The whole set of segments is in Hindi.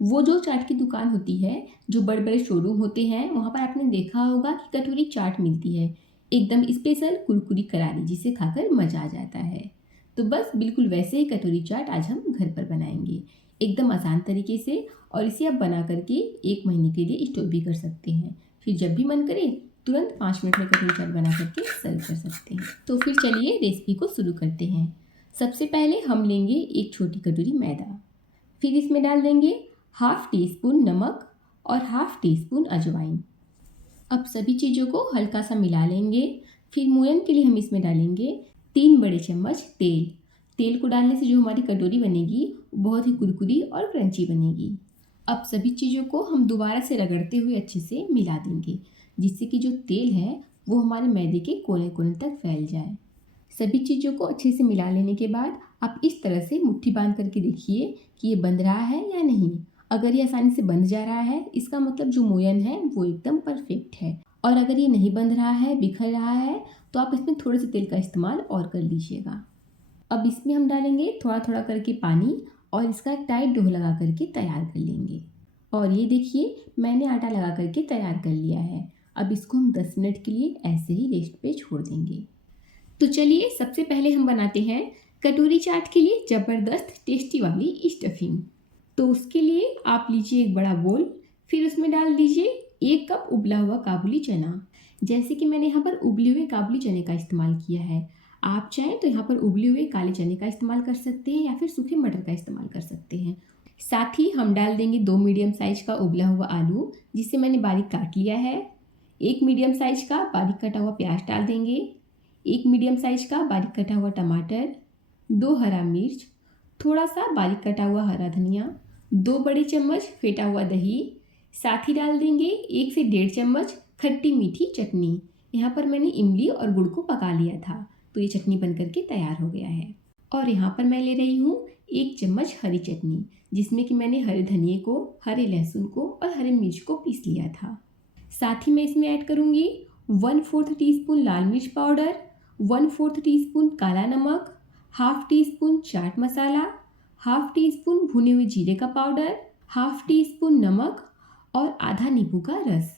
वो जो चाट की दुकान होती है, जो बड़े बड़े शोरूम होते हैं, वहाँ पर आपने देखा होगा कि कटोरी चाट मिलती है, एकदम स्पेशल कुरकुरी करारी, जिसे खाकर मज़ा आ जाता है। तो बस बिल्कुल वैसे ही कटोरी चाट आज हम घर पर बनाएंगे, एकदम आसान तरीके से। और इसे आप बना करके 1 महीने के लिए स्टोर भी कर सकते हैं। फिर जब भी मन करे तुरंत 5 मिनट में कटोरी चाट बना करके सर्व कर सकते हैं। तो फिर चलिए रेसिपी को शुरू करते हैं। सबसे पहले हम लेंगे एक छोटी कटोरी मैदा, फिर इसमें डाल देंगे हाफ टी स्पून नमक और हाफ टी स्पून अजवाइन। अब सभी चीज़ों को हल्का सा मिला लेंगे। फिर मोयन के लिए हम इसमें डालेंगे 3 बड़े चम्मच तेल। तेल को डालने से जो हमारी कटोरी बनेगी बहुत ही कुरकुरी और क्रंची बनेगी। अब सभी चीज़ों को हम दोबारा से रगड़ते हुए अच्छे से मिला देंगे, जिससे कि जो तेल है वो हमारे मैदे के कोने कोने तक फैल जाए। सभी चीज़ों को अच्छे से मिला लेने के बाद आप इस तरह से मुट्ठी बांध करके देखिए कि ये बंध रहा है या नहीं। अगर ये आसानी से बंध जा रहा है, इसका मतलब जो मोयन है वो एकदम परफेक्ट है। और अगर ये नहीं बंध रहा है, बिखर रहा है, तो आप इसमें थोड़े से तेल का इस्तेमाल और कर लीजिएगा। अब इसमें हम डालेंगे थोड़ा थोड़ा करके पानी और इसका एक टाइट डो लगा करके तैयार कर लेंगे। और ये देखिए मैंने आटा लगा करके तैयार कर लिया है। अब इसको हम 10 मिनट के लिए ऐसे ही रेस्ट पे छोड़ देंगे। तो चलिए सबसे पहले हम बनाते हैं कटोरी चाट के लिए ज़बरदस्त टेस्टी वाली स्टफिंग। तो उसके लिए आप लीजिए एक बड़ा बोल, फिर उसमें डाल दीजिए 1 कप उबला हुआ काबुली चना। जैसे कि मैंने यहाँ पर उबले हुए काबुली चने का इस्तेमाल किया है, आप चाहें तो यहाँ पर उबले हुए काले चने का इस्तेमाल कर सकते हैं या फिर सूखे मटर का इस्तेमाल कर सकते हैं। साथ ही हम डाल देंगे 2 मीडियम साइज का उबला हुआ आलू, जिसे मैंने बारीक काट लिया है। 1 मीडियम साइज का बारीक कटा हुआ प्याज डाल देंगे, 1 मीडियम साइज का बारीक कटा हुआ टमाटर, 2 हरा मिर्च, थोड़ा सा बारीक कटा हुआ हरा धनिया, 2 बड़े चम्मच फेटा हुआ दही। साथ ही डाल देंगे 1 से 1.5 चम्मच खट्टी मीठी चटनी। यहाँ पर मैंने इमली और गुड़ को पका लिया था, तो ये चटनी बन करके तैयार हो गया है। और यहाँ पर मैं ले रही हूँ 1 चम्मच हरी चटनी, जिसमें कि मैंने हरे धनिए को, हरे लहसुन को और हरे मिर्च को पीस लिया था। साथ ही मैं इसमें ऐड करूँगी 1/4 टीस्पून लाल मिर्च पाउडर, 1/4 टीस्पून काला नमक, half tea spoon chaat masala, half tea spoon भुने हुए जीरे का पाउडर, हाफ टी स्पून नमक और आधा नींबू का रस।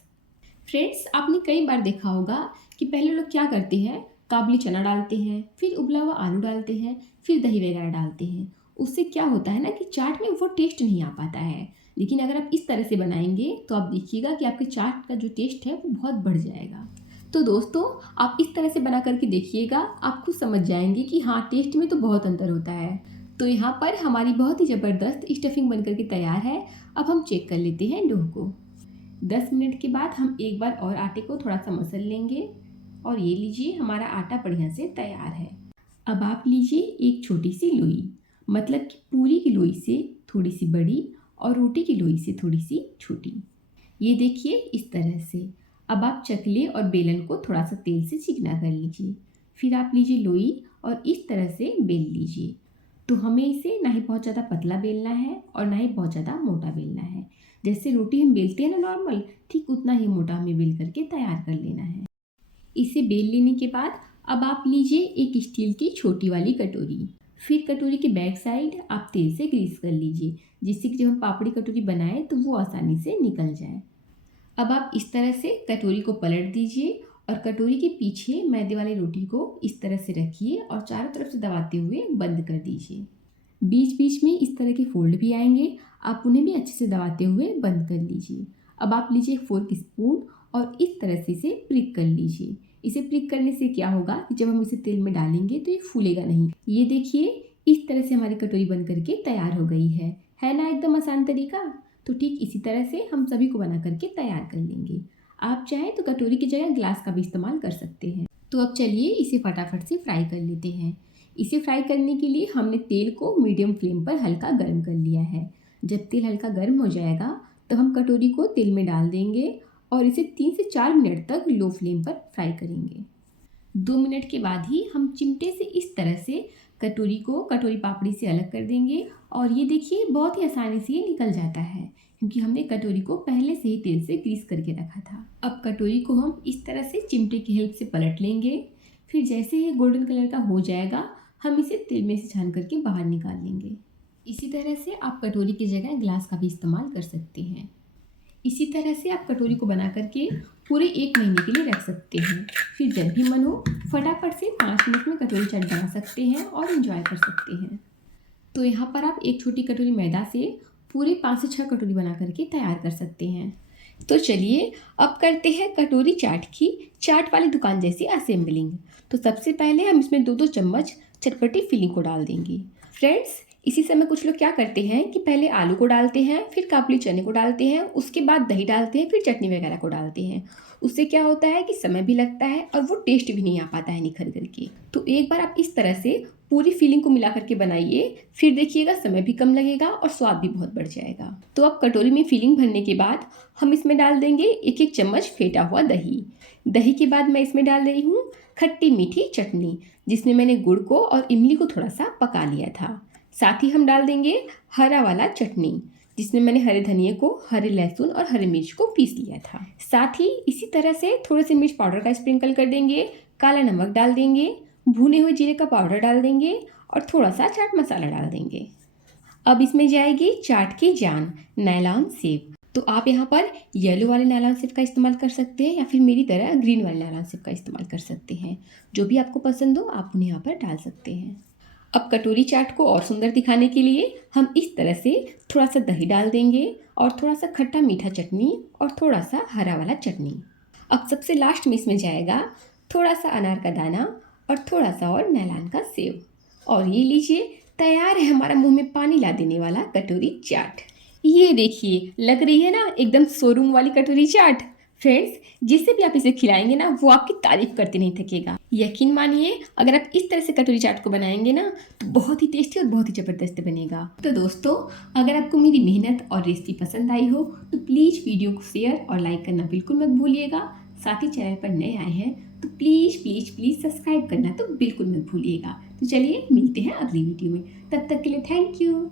फ्रेंड्स, आपने कई बार देखा होगा कि पहले लोग क्या करते हैं, काबुली चना डालते हैं, फिर उबला हुआ आलू डालते हैं, फिर दही वगैरह डालते हैं। उससे क्या होता है ना कि चाट में वो टेस्ट नहीं आ पाता है। लेकिन अगर आप इस तरह से बनाएंगे तो आप देखिएगा कि आपके चाट का जो टेस्ट है वो बहुत बढ़ जाएगा। तो दोस्तों, आप इस तरह से बना करके देखिएगा, आप खुद समझ जाएंगे कि हाँ, टेस्ट में तो बहुत अंतर होता है। तो यहाँ पर हमारी बहुत ही ज़बरदस्त स्टफिंग बन करके तैयार है। अब हम चेक कर लेते हैं डो को। 10 मिनट के बाद हम एक बार और आटे को थोड़ा सा मसल लेंगे और ये लीजिए हमारा आटा बढ़िया से तैयार है। अब आप लीजिए एक छोटी सी लोई, मतलब कि पूरी की लोई से थोड़ी सी बड़ी और रोटी की लोई से थोड़ी सी छोटी। ये देखिए इस तरह से। अब आप चकले और बेलन को थोड़ा सा तेल से चिकना कर लीजिए। फिर आप लीजिए लोई और इस तरह से बेल लीजिए। तो हमें इसे ना ही बहुत ज़्यादा पतला बेलना है और ना ही बहुत ज़्यादा मोटा बेलना है। जैसे रोटी हम बेलते हैं ना नॉर्मल, ठीक उतना ही मोटा हमें बेल करके तैयार कर लेना है। इसे बेल लेने के बाद अब आप लीजिए एक स्टील की छोटी वाली कटोरी। फिर कटोरी के बैक साइड आप तेल से ग्रीस कर लीजिए, जिससे कि जब हम पापड़ी कटोरी बनाएं तो वो आसानी से निकल जाए। अब आप इस तरह से कटोरी को पलट दीजिए और कटोरी के पीछे मैदे वाली रोटी को इस तरह से रखिए और चारों तरफ से दबाते हुए बंद कर दीजिए। बीच बीच में इस तरह के फोल्ड भी आएंगे, आप उन्हें भी अच्छे से दबाते हुए बंद कर लीजिए। अब आप लीजिए फोर्क स्पून और इस तरह से इसे प्रिक कर लीजिए। इसे प्रिक करने से क्या होगा कि जब हम इसे तेल में डालेंगे तो ये फूलेगा नहीं। ये देखिए इस तरह से हमारी कटोरी बन करके तैयार हो गई है ना एकदम आसान तरीका। तो ठीक इसी तरह से हम सभी को बना करके तैयार कर लेंगे। आप चाहें तो कटोरी की जगह ग्लास का भी इस्तेमाल कर सकते हैं। तो अब चलिए इसे फटाफट से फ्राई कर लेते हैं। इसे फ्राई करने के लिए हमने तेल को मीडियम फ्लेम पर हल्का गर्म कर लिया है। जब तेल हल्का गर्म हो जाएगा तो हम कटोरी को तेल में डाल देंगे और इसे 3 से 4 मिनट तक लो फ्लेम पर फ्राई करेंगे। 2 मिनट के बाद ही हम चिमटे से इस तरह से कटोरी को कटोरी पापड़ी से अलग कर देंगे और ये देखिए बहुत ही आसानी से ये निकल जाता है, क्योंकि हमने कटोरी को पहले से ही तेल से ग्रीस करके रखा था। अब कटोरी को हम इस तरह से चिमटे की हेल्प से पलट लेंगे। फिर जैसे ही गोल्डन कलर का हो जाएगा हम इसे तेल में से छान करके बाहर निकाल लेंगे। इसी तरह से आप कटोरी की जगह ग्लास का भी इस्तेमाल कर सकते हैं। इसी तरह से आप कटोरी को बना करके पूरे 1 महीने के लिए रख सकते हैं। फिर जब भी मन हो फटाफट से 5 मिनट में कटोरी चाट बना सकते हैं और एंजॉय कर सकते हैं। तो यहाँ पर आप एक छोटी कटोरी मैदा से पूरे 5 से 6 कटोरी बना करके तैयार कर सकते हैं। तो चलिए अब करते हैं कटोरी चाट की चाट वाली दुकान जैसी असेंबलिंग। तो सबसे पहले हम इसमें 2-2 चम्मच चटपटी फिलिंग को डाल देंगे। फ्रेंड्स, इसी समय कुछ लोग क्या करते हैं कि पहले आलू को डालते हैं, फिर काबुली चने को डालते हैं, उसके बाद दही डालते हैं, फिर चटनी वगैरह को डालते हैं। उससे क्या होता है कि समय भी लगता है और वो टेस्ट भी नहीं आ पाता है निखर करके। तो एक बार आप इस तरह से पूरी फिलिंग को मिला करके बनाइए, फिर देखिएगा समय भी कम लगेगा और स्वाद भी बहुत बढ़ जाएगा। तो अब कटोरी में फिलिंग भरने के बाद हम इसमें डाल देंगे 1-1 चम्मच फेटा हुआ दही। दही के बाद मैं इसमें डाल रही हूँ खट्टी मीठी चटनी, जिसमें मैंने गुड़ को और इमली को थोड़ा सा पका लिया था। साथ ही हम डाल देंगे हरा वाला चटनी, जिसमें मैंने हरे धनिए को, हरे लहसुन और हरी मिर्च को पीस लिया था। साथ ही इसी तरह से थोड़े से मिर्च पाउडर का स्प्रिंकल कर देंगे, काला नमक डाल देंगे, भुने हुए जीरे का पाउडर डाल देंगे और थोड़ा सा चाट मसाला डाल देंगे। अब इसमें जाएगी चाट की जान, नायलॉन सेव। तो आप यहाँ पर येलो वाले नायलॉन सेव का इस्तेमाल कर सकते हैं या फिर मेरी तरह ग्रीन वाले नायलॉन सेव का इस्तेमाल कर सकते हैं। जो भी आपको पसंद हो आप उन्हें यहाँ पर डाल सकते हैं। अब कटोरी चाट को और सुंदर दिखाने के लिए हम इस तरह से थोड़ा सा दही डाल देंगे और थोड़ा सा खट्टा मीठा चटनी और थोड़ा सा हरा वाला चटनी। अब सबसे लास्ट में इसमें जाएगा थोड़ा सा अनार का दाना और थोड़ा सा और नायलॉन का सेव। और ये लीजिए, तैयार है हमारा मुंह में पानी ला देने वाला कटोरी चाट। ये देखिए, लग रही है ना एकदम शोरूम वाली कटोरी चाट। फ्रेंड्स, जिससे भी आप इसे खिलाएंगे ना वो आपकी तारीफ करते नहीं थकेगा। यकीन मानिए, अगर आप इस तरह से कटोरी चाट को बनाएंगे ना तो बहुत ही टेस्टी और बहुत ही ज़बरदस्त बनेगा। तो दोस्तों, अगर आपको मेरी मेहनत और रेसिपी पसंद आई हो तो प्लीज़ वीडियो को शेयर और लाइक करना बिल्कुल मत भूलिएगा। साथ ही चैनल पर नए आए हैं तो प्लीज़ प्लीज़ प्लीज़ सब्सक्राइब करना तो बिल्कुल मत भूलिएगा। तो चलिए मिलते हैं अगली वीडियो में, तब तक के लिए थैंक यू।